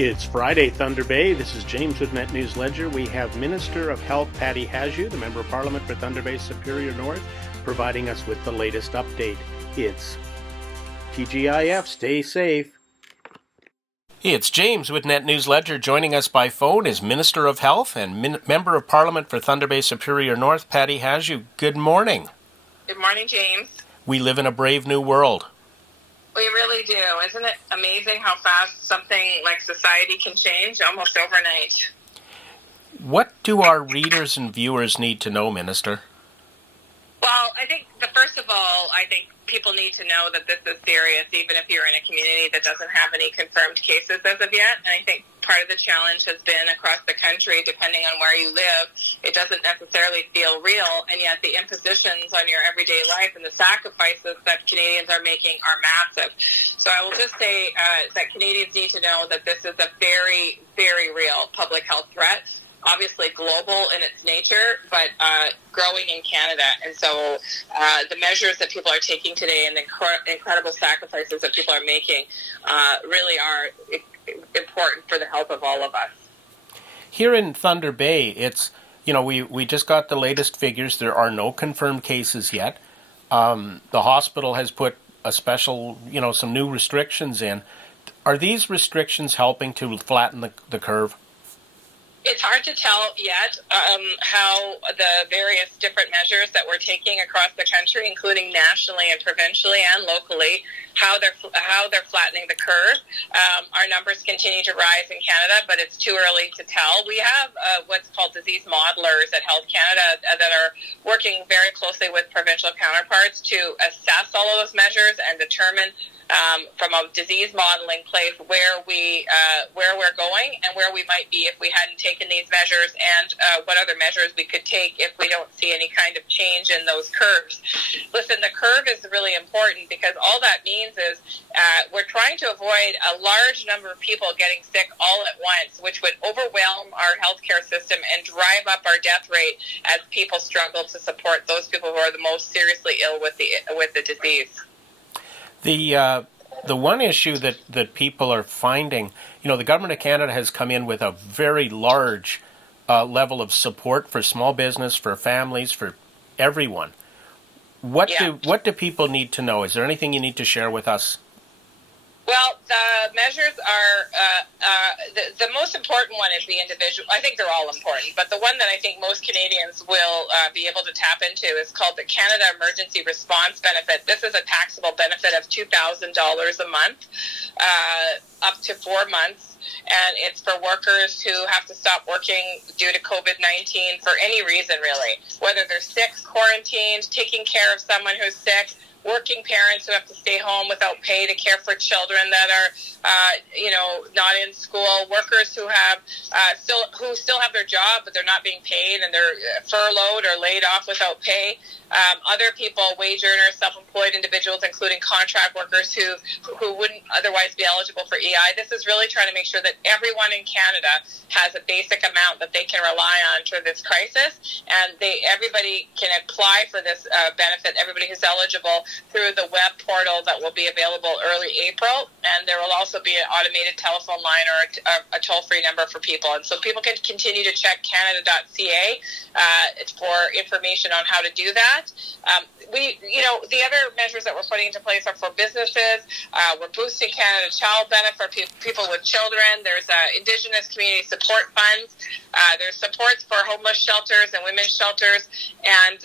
It's Friday, Thunder Bay. This is James with Met News Ledger. We have Minister of Health Patty Hajdu, the Member of Parliament for Thunder Bay Superior North, providing us with the latest update. It's TGIF. Stay safe. It's James with Net News Ledger. Joining us by phone is Minister of Health and Member of Parliament for Thunder Bay Superior North, Patty Hajdu. Good morning. Good morning, James. We live in a brave new world. We really do. Isn't it amazing how fast something like society can change almost overnight? What do our readers and viewers need to know, Minister? Well, I think first of all, people need to know that this is serious, even if you're in a community that doesn't have any confirmed cases as of yet. And I think part of the challenge has been across the country, depending on where you live, it doesn't necessarily feel real, and yet the impositions on your everyday life and the sacrifices that Canadians are making are massive. So I will just say that Canadians need to know that this is a very, very real public health threat. Obviously global in its nature, but growing in Canada. And so the measures that people are taking today and the incredible sacrifices that people are making really are important for the health of all of us. Here in Thunder Bay, it's, we just got the latest figures. There are no confirmed cases yet. The hospital has put a special, some new restrictions in. Are these restrictions helping to flatten the curve? It's hard to tell yet how the various different measures that we're taking across the country, including nationally and provincially and locally, how they're flattening the curve. Our numbers continue to rise in Canada, but it's too early to tell. We have what's called disease modelers at Health Canada that are working very closely with provincial counterparts to assess all of those measures and determine from a disease modeling place where we're going and where we might be if we hadn't taken these measures, and what other measures we could take if we don't see any kind of change in those curves. Listen, the curve is really important because all that means is we're trying to avoid a large number of people getting sick all at once, which would overwhelm our healthcare system and drive up our death rate as people struggle to support those people who are the most seriously ill with the disease. The one issue that people are finding, the Government of Canada has come in with a very large level of support for small business, for families, for everyone. What do people need to know? Is there anything you need to share with us? Well, the measures are, the most important one is the individual. I think they're all important, but the one that I think most Canadians will be able to tap into is called the Canada Emergency Response Benefit. This is a taxable benefit of $2,000 a month, up to 4 months, and it's for workers who have to stop working due to COVID-19 for any reason, really, whether they're sick, quarantined, taking care of someone who's sick, working parents who have to stay home without pay to care for children that are, not in school, workers who have still have their job but they're not being paid and they're furloughed or laid off without pay. Other people, wage earners, self-employed individuals, including contract workers who wouldn't otherwise be eligible for EI. This is really trying to make sure that everyone in Canada has a basic amount that they can rely on through this crisis, and everybody can apply for this benefit, everybody who's eligible, through the web portal that will be available early April, and there will also be an automated telephone line or a toll-free number for people. And so people can continue to check canada.ca for information on how to do that. The other measures that we're putting into place are for businesses. We're boosting Canada Child Benefit for people with children. There's Indigenous Community Support Funds. There's supports for homeless shelters and women's shelters. And,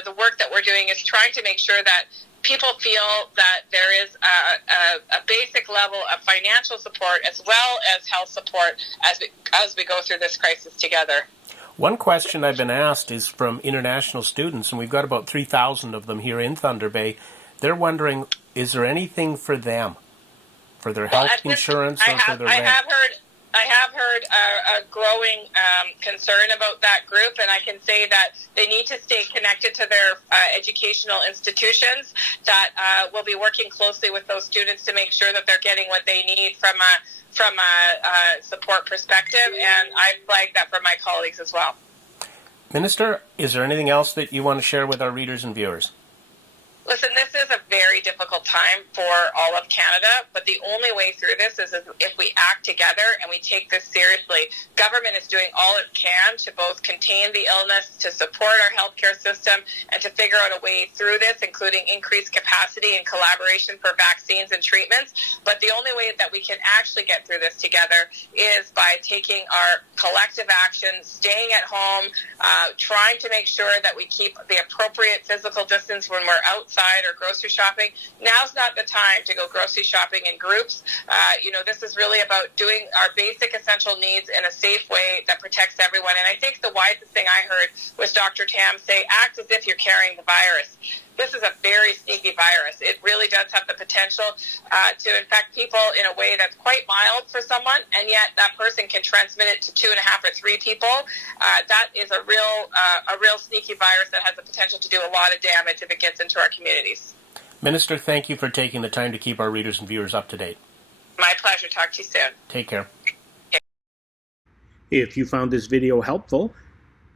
the work that we're doing is trying to make sure that people feel that there is a basic level of financial support as well as health support as we go through this crisis together. One question I've been asked is from international students, and we've got about 3,000 of them here in Thunder Bay. They're wondering, is there anything for them, for their health insurance or for their rent? I have heard a growing concern about that group, and I can say that they need to stay connected to their educational institutions that will be working closely with those students to make sure that they're getting what they need from a support perspective, and I flagged that for my colleagues as well. Minister, is there anything else that you want to share with our readers and viewers? Listen, this is a very difficult time for all of Canada, but the only way through this is if we act together and we take this seriously. Government is doing all it can to both contain the illness, to support our healthcare system, and to figure out a way through this, including increased capacity and collaboration for vaccines and treatments. But the only way that we can actually get through this together is by taking our collective action, staying at home, trying to make sure that we keep the appropriate physical distance when we're outside or grocery shopping. Now's not the time to go grocery shopping in groups. This is really about doing our basic essential needs in a safe way that protects everyone. And I think the wisest thing I heard was Dr. Tam say, act as if you're carrying the virus. This is a very sneaky virus. It really does have the potential to infect people in a way that's quite mild for someone, and yet that person can transmit it to 2.5 or 3 people. That is a real sneaky virus that has the potential to do a lot of damage if it gets into our communities. Minister, thank you for taking the time to keep our readers and viewers up to date. My pleasure. Talk to you soon. Take care. If you found this video helpful,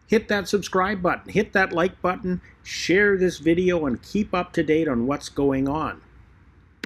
hit that subscribe button, hit that like button, share this video, and keep up to date on what's going on.